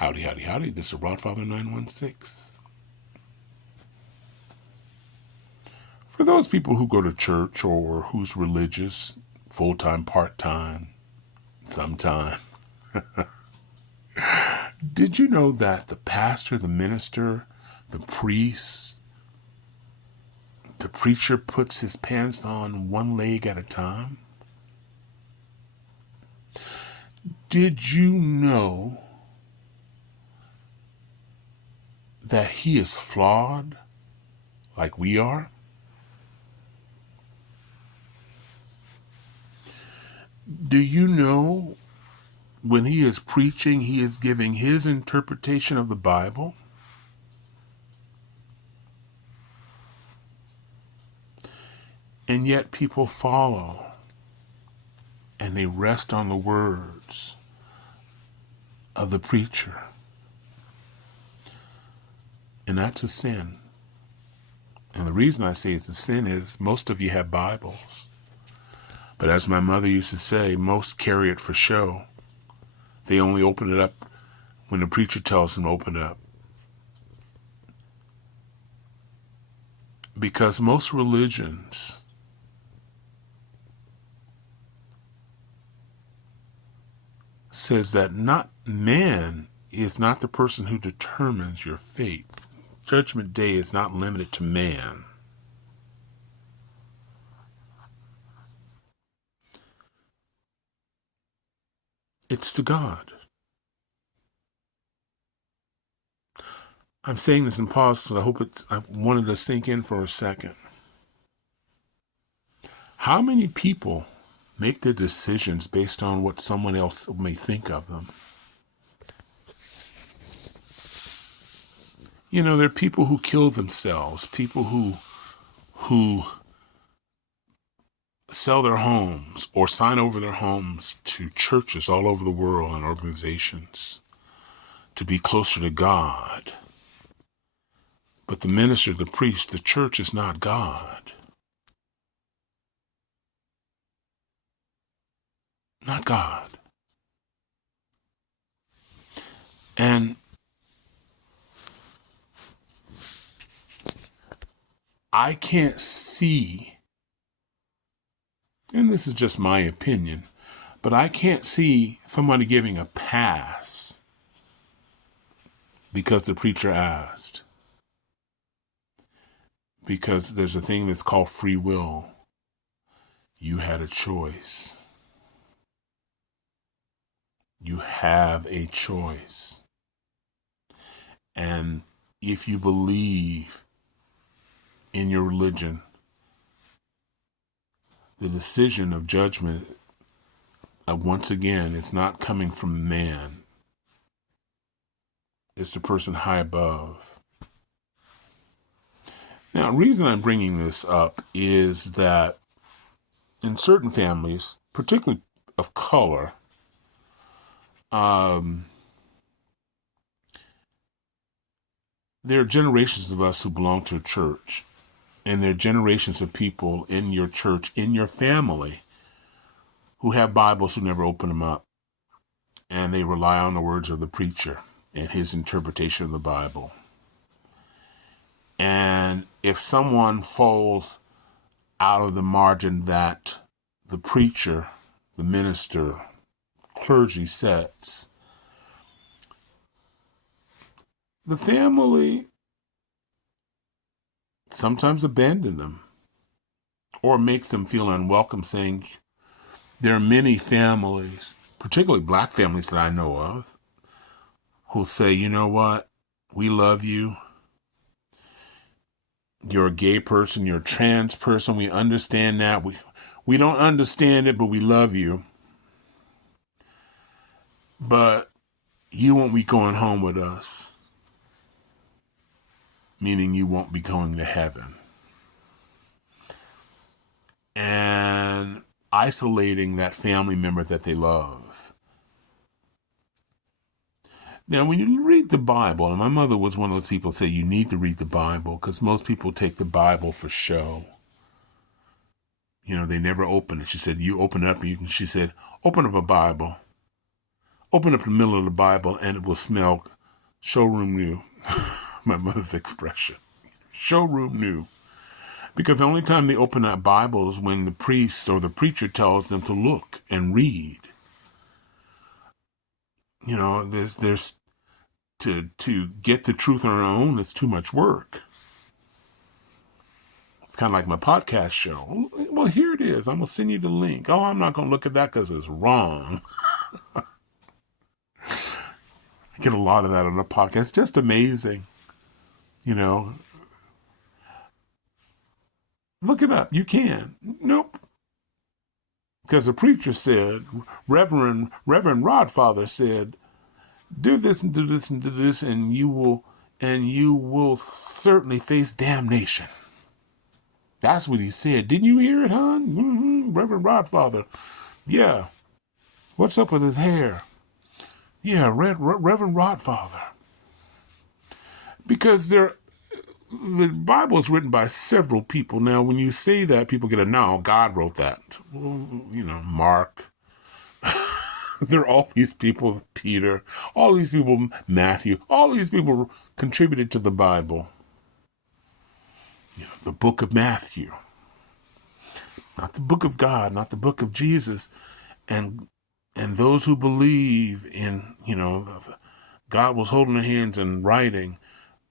Howdy, howdy, howdy. This is Rodfather 916. For those people who go to church or who's religious, full-time, part-time, sometime, did you know that the pastor, the minister, the priest, the preacher puts his pants on one leg at a time? Did you know that he is flawed like we are? Do you know when he is preaching, he is giving his interpretation of the Bible? And yet people follow and they rest on the words of the preacher. And that's a sin. And the reason I say it's a sin is most of you have Bibles. But as my mother used to say, most carry it for show. They only open it up when the preacher tells them to open it up. Because most religions says that man is not the person who determines your fate. Judgment Day is not limited to man. It's to God. I'm saying this in pause, so I wanted to sink in for a second. How many people make their decisions based on what someone else may think of them? You know, there are people who kill themselves, people who sell their homes or sign over their homes to churches all over the world and organizations to be closer to God. But the minister, the priest, the church is not God. Not God. And I can't see, and this is just my opinion, but I can't see somebody giving a pass because the preacher asked. Because there's a thing that's called free will. You had a choice. You have a choice. And if you believe in your religion, the decision of judgment, once again, it's not coming from man. It's the person high above. Now, the reason I'm bringing this up is that in certain families, particularly of color, there are generations of us who belong to a church, and there are generations of people in your church, in your family, who have Bibles who never open them up, and they rely on the words of the preacher and his interpretation of the Bible. And if someone falls out of the margin that the preacher, the minister, clergy sets, the family sometimes abandon them or makes them feel unwelcome, saying there are many families, particularly black families that I know of, who'll say, you know what, we love you. You're a gay person, you're a trans person, we understand that. We don't understand it, but we love you. But you won't be going home with us. Meaning you won't be going to heaven. And isolating that family member that they love. Now, when you read the Bible, and my mother was one of those people who say you need to read the Bible because most people take the Bible for show. You know, they never open it. She said, you open up, she said, open up a Bible. Open up the middle of the Bible and it will smell showroom new. My mother's expression. Showroom new. Because the only time they open that Bible is when the priest or the preacher tells them to look and read. You know, there's to get the truth on our own is too much work. It's kind of like my podcast show. Well, here it is. I'm going to send you the link. Oh, I'm not going to look at that because it's wrong. I get a lot of that on the podcast. It's just amazing. You know, look it up. You can. Nope. Because the preacher said, Reverend Rodfather said, do this and do this and do this, and you will certainly face damnation. That's what he said. Didn't you hear it, hon? Mm-hmm. Reverend Rodfather. Yeah. What's up with his hair? Yeah, Reverend Rodfather. Because the Bible is written by several people. Now, when you say that, people get no, God wrote that. Well, you know, Mark. There are all these people, Peter, all these people, Matthew, all these people contributed to the Bible. You know, the book of Matthew. Not the book of God, not the book of Jesus. And those who believe in, you know, God was holding their hands and writing.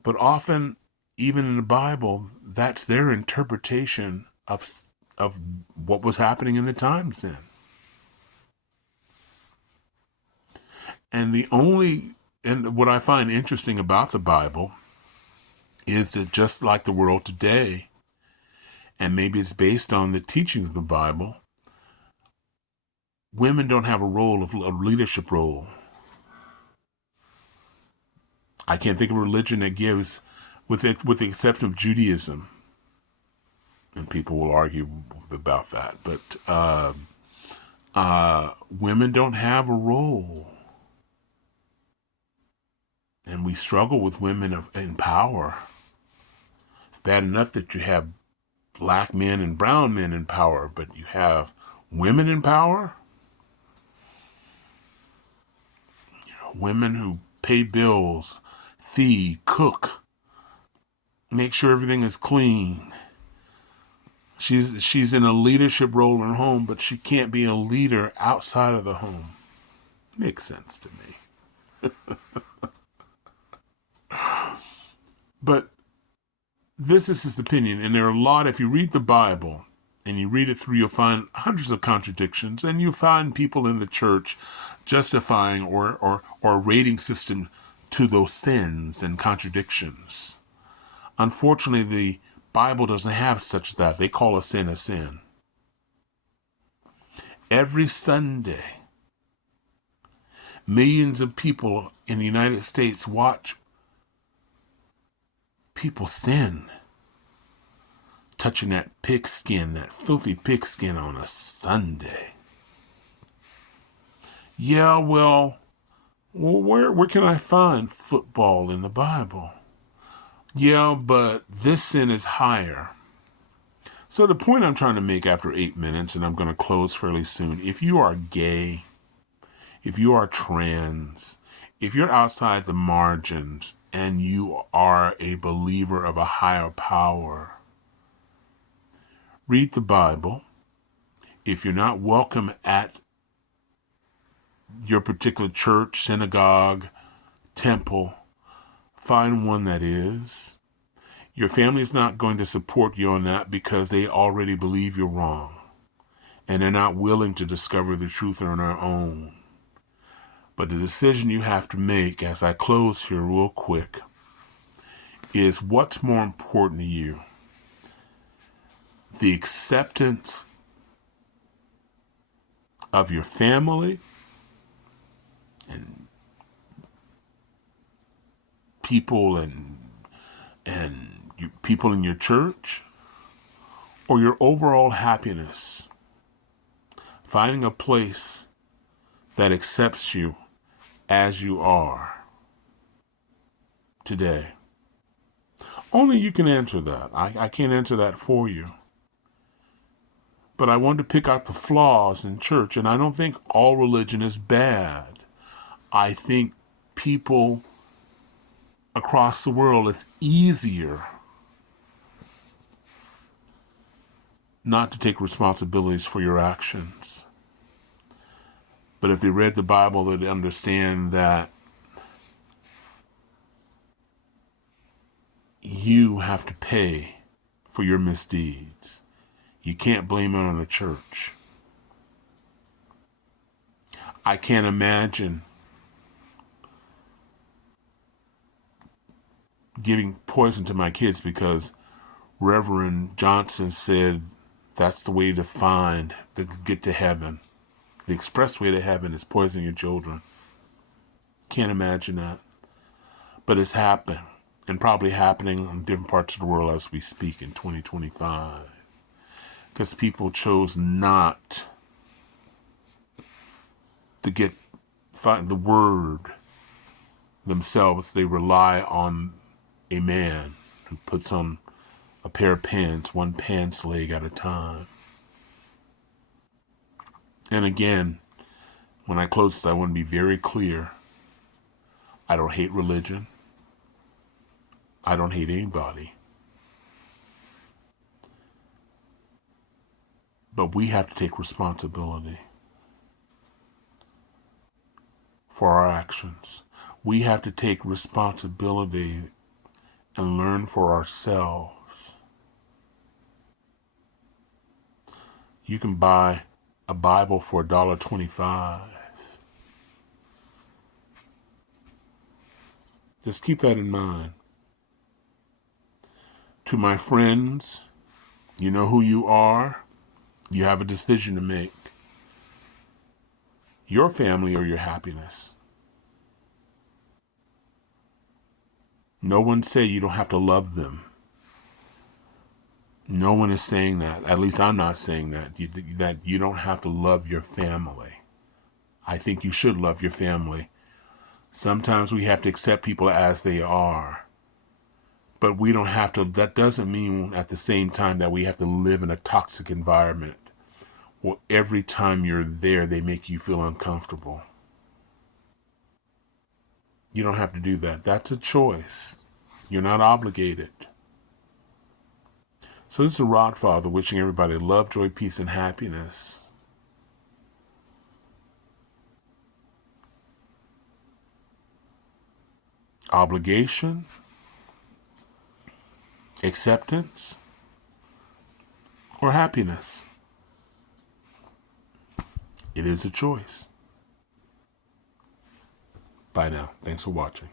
But often, even in the Bible, that's their interpretation of what was happening in the times then. And what I find interesting about the Bible is that just like the world today, and maybe it's based on the teachings of the Bible, women don't have a leadership role. I can't think of a religion that gives, with the exception of Judaism, and people will argue about that, but women don't have a role. And we struggle with women in power. It's bad enough that you have black men and brown men in power, but you have women in power? You know, women who pay bills, feed, cook, make sure everything is clean. She's in a leadership role in her home, but she can't be a leader outside of the home. Makes sense to me. But this is his opinion, and there are a lot, if you read the Bible and you read it through, you'll find hundreds of contradictions, and you find people in the church justifying or a rating system to those sins and contradictions. Unfortunately, the Bible doesn't have such that. They call a sin a sin. Every Sunday, millions of people in the United States watch people sin, touching that pigskin, that filthy pigskin on a Sunday. Yeah, well, where can I find football in the Bible? Yeah, but this sin is higher. So the point I'm trying to make after 8 minutes, and I'm going to close fairly soon, if you are gay, if you are trans, if you're outside the margins, and you are a believer of a higher power, read the Bible. If you're not welcome at your particular church, synagogue, temple, find one that is. Your family's not going to support you on that because they already believe you're wrong, and they're not willing to discover the truth on their own. But the decision you have to make, as I close here real quick, is what's more important to you? The acceptance of your family and people and people in your church, or your overall happiness, finding a place that accepts you as you are today. Only you can answer that. I can't answer that for you. But I want to pick out the flaws in church, and I don't think all religion is bad. I think people across the world, it's easier not to take responsibilities for your actions. But if they read the Bible, they'd understand that you have to pay for your misdeeds. You can't blame it on the church. I can't imagine giving poison to my kids because Reverend Johnson said that's the way to get to heaven. The express way to heaven is poisoning your children. Can't imagine that. But it's happened, and probably happening in different parts of the world as we speak in 2025. Because people chose not to find the word themselves. They rely on a man who puts on a pair of pants, one pants leg at a time. And again, when I close this, I want to be very clear. I don't hate religion. I don't hate anybody. But we have to take responsibility for our actions. We have to take responsibility and learn for ourselves. You can buy a Bible for $1.25. Just keep that in mind. To my friends, you know who you are. You have a decision to make. Your family or your happiness. No one say you don't have to love them. No one is saying that. At least I'm not saying that. That you don't have to love your family. I think you should love your family. Sometimes we have to accept people as they are. But we don't have to. That doesn't mean at the same time that we have to live in a toxic environment where every time you're there, they make you feel uncomfortable. You don't have to do that. That's a choice. You're not obligated. So this is the Rod Father wishing everybody love, joy, peace, and happiness. Obligation, acceptance, or happiness. It is a choice. Bye now. Thanks for watching.